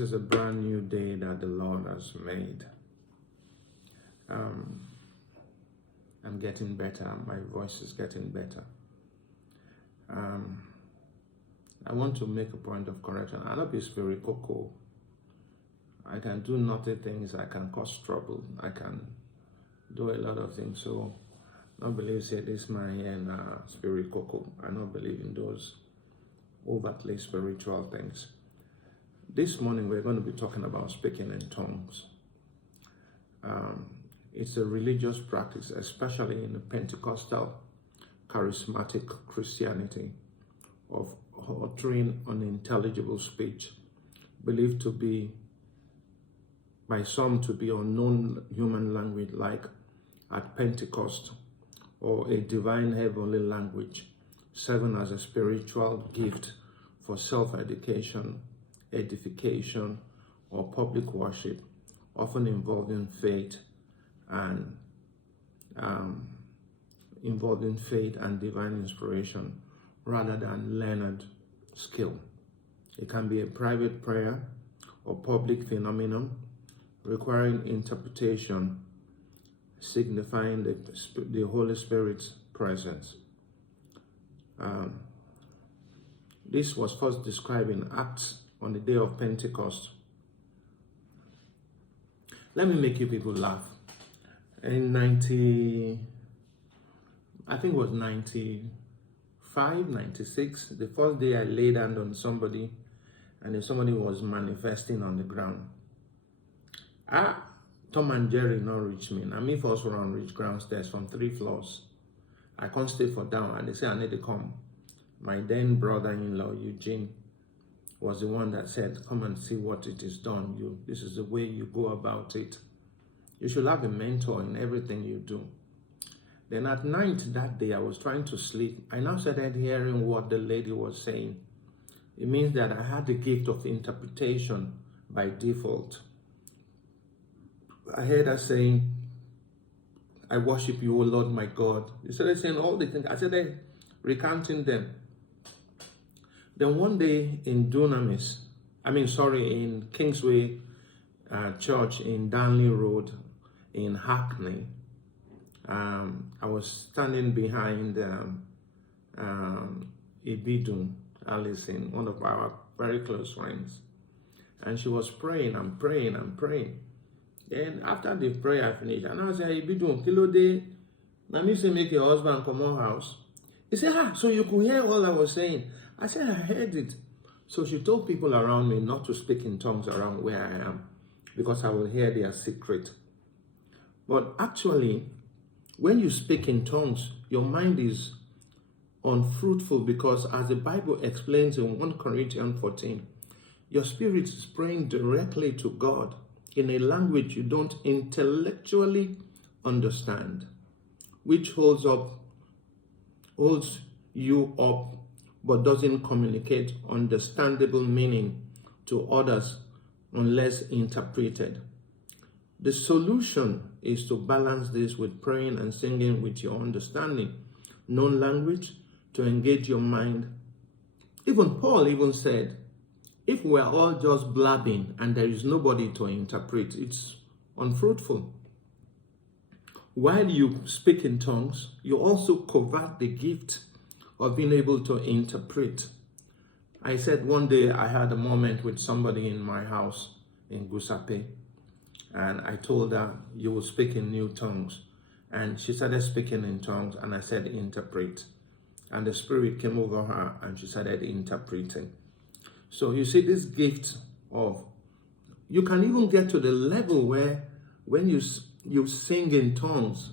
This is a brand new day that the Lord has made. I'm getting better. My voice is getting better. I want to make a point of correction. I don't be spirit cocoa. I can do naughty things. I can cause trouble. I can do a lot of things. So, I don't believe say this man and spirit cocoa. I don't believe in those overtly spiritual things. This morning we're going to be talking about speaking in tongues. It's a religious practice, especially in the Pentecostal charismatic Christianity, of uttering unintelligible speech, believed to be by some to be unknown human language, like at Pentecost, or a divine heavenly language, serving as a spiritual gift for self-education, edification, or public worship, often involving faith and divine inspiration rather than learned skill. It can be a private prayer or public phenomenon requiring interpretation, signifying the Holy Spirit's presence. This was first described in Acts on the day of Pentecost. Let me make you people laugh. In 95, 96, the first day I laid hand on somebody, and then somebody was manifesting on the ground. Tom and Jerry not reach me. Now me first run reach ground stairs from 3 floors. I can't stay for down, and they say I need to come. My then brother-in-law, Eugene, was the one that said, come and see what it is done. This is the way you go about it. You should have a mentor in everything you do. Then at night that day, I was trying to sleep. I now started hearing what the lady was saying. It means that I had the gift of interpretation by default. I heard her saying, I worship you, O Lord, my God. You started saying all the things. I started recounting them. Then one day in in Kingsway Church in Darnley Road in Hackney, I was standing behind Ibidun, Alison, one of our very close friends. And she was praying and praying and praying. Then after the prayer finished, and I said, Ibidun, kilo day, now me say make your husband come on house. He said, so you could hear all I was saying. I said, I heard it. So she told people around me not to speak in tongues around where I am, because I will hear their secret. But actually, when you speak in tongues, your mind is unfruitful, because as the Bible explains in 1 Corinthians 14, your spirit is praying directly to God in a language you don't intellectually understand, which holds you up but doesn't communicate understandable meaning to others unless interpreted. The solution is to balance this with praying and singing with your understanding, known language, to engage your mind. Even Paul even said, if we're all just blabbing and there is nobody to interpret, it's unfruitful. While you speak in tongues, you also covet the gift of being able to interpret. I said one day I had a moment with somebody in my house in Gusape, and I told her, you will speak in new tongues. And she started speaking in tongues, and I said, interpret. And the Spirit came over her, and she started interpreting. So you see this gift of, you can even get to the level where when you sing in tongues,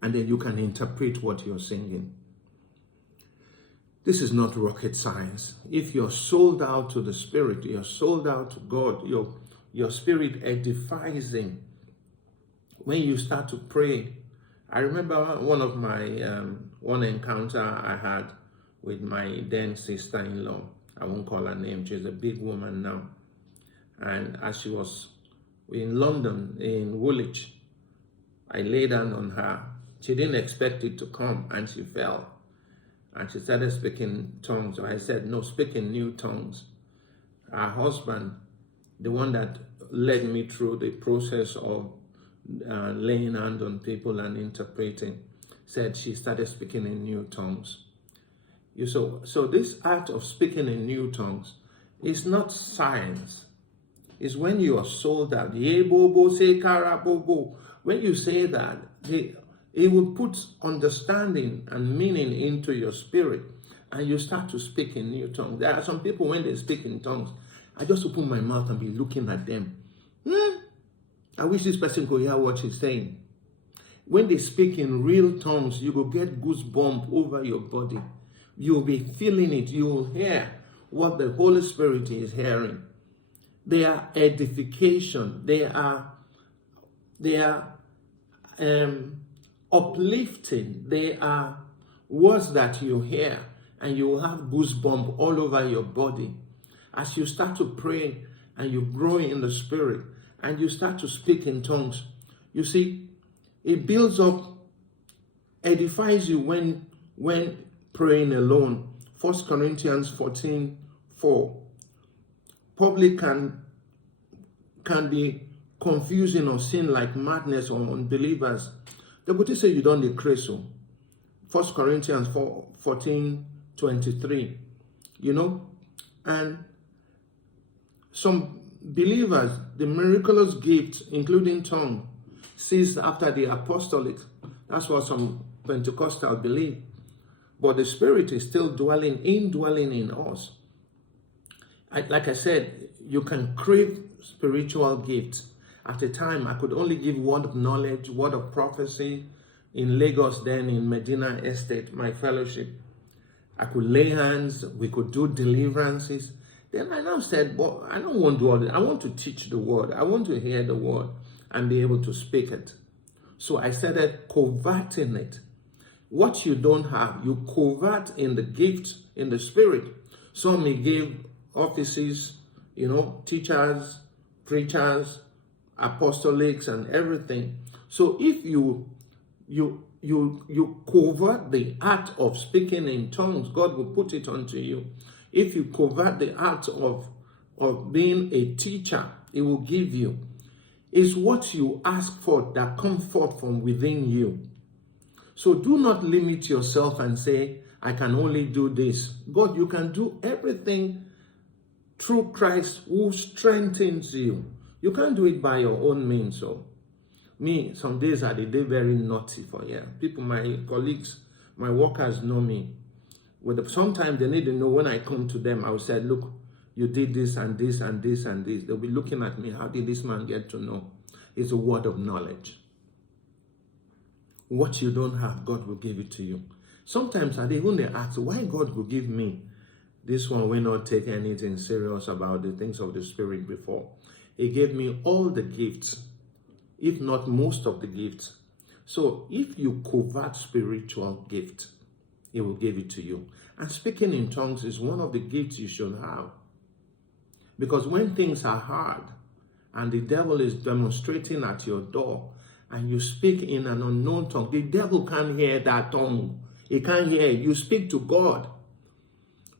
and then you can interpret what you're singing. This is not rocket science. If you're sold out to the Spirit, you're sold out to God, your spirit edifies Him. When you start to pray, I remember one of my one encounter I had with my then sister-in-law. I won't call her name. She's a big woman now. And as she was in London, in Woolwich, I laid hand on her. She didn't expect it to come, and she fell. And she started speaking tongues. So I said, no, speak in new tongues. her husband, the one that led me through the process of laying hands on people and interpreting, said she started speaking in new tongues. So this art of speaking in new tongues is not science. It's when you are sold out. When you say that, it will put understanding and meaning into your spirit, and you start to speak in new tongues. There are some people, when they speak in tongues, I just open my mouth and be looking at them. I wish this person could hear what she's saying. When they speak in real tongues, you will get goosebumps over your body. You'll be feeling it. You'll hear what the Holy Spirit is hearing. They are edification. They are uplifting. They are words that you hear, and you will have goosebumps all over your body. As you start to pray and you grow in the Spirit and you start to speak in tongues, you see, it builds up, edifies you when praying alone. 1 Corinthians 14:4. Public can be confusing or sin like madness or unbelievers. The Bible say you don't decrease. 1 Corinthians 14:23. And some believers, the miraculous gifts, including tongue, ceased after the apostolic. That's what some Pentecostals believe. But the Spirit is still dwelling in us. Like I said, you can crave spiritual gifts. At a time, I could only give word of knowledge, word of prophecy in Lagos, then in Medina Estate, my fellowship. I could lay hands, we could do deliverances. Then I now said, but I don't want to do all that. I want to teach the word. I want to hear the word and be able to speak it. So I started coverting it. What you don't have, you covert in the gift, in the Spirit. Some may give offices, teachers, preachers, apostolics, and everything. So if you covert the art of speaking in tongues, God will put it onto you. If you covert the art of being a teacher, He will give you. It's what you ask for that comes forth from within you. So do not limit yourself and say, I can only do this. God, you can do everything through Christ who strengthens you. You can't do it by your own means. So me, some days are the day very naughty for people, my colleagues, my workers know me. Sometimes they need to know when I come to them, I will say, look, you did this and this and this and this. They'll be looking at me. How did this man get to know? It's a word of knowledge. What you don't have, God will give it to you. Sometimes I even ask, why God will give me this one will not take anything serious about the things of the Spirit before. He gave me all the gifts, if not most of the gifts. So if you covert spiritual gift, He will give it to you. And speaking in tongues is one of the gifts you should have. Because when things are hard and the devil is demonstrating at your door and you speak in an unknown tongue, the devil can't hear that tongue. He can't hear it. You speak to God.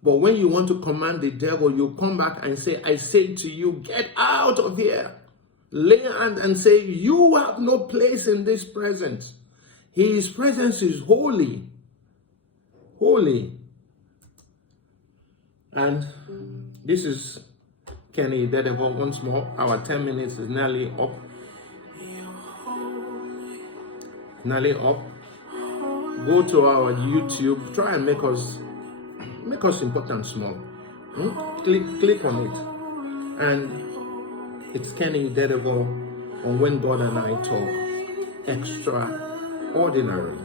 But when you want to command the devil, you come back and say, I say to you, get out of here. Lay hand and say, you have no place in this presence. His presence is holy. Holy. And this is Kenny Idedevbo once more. Our 10 minutes is nearly up. Go to our YouTube. Try and make us important small. Click on it. And it's Kenny Idedevbo on When God and I Talk. Extraordinary.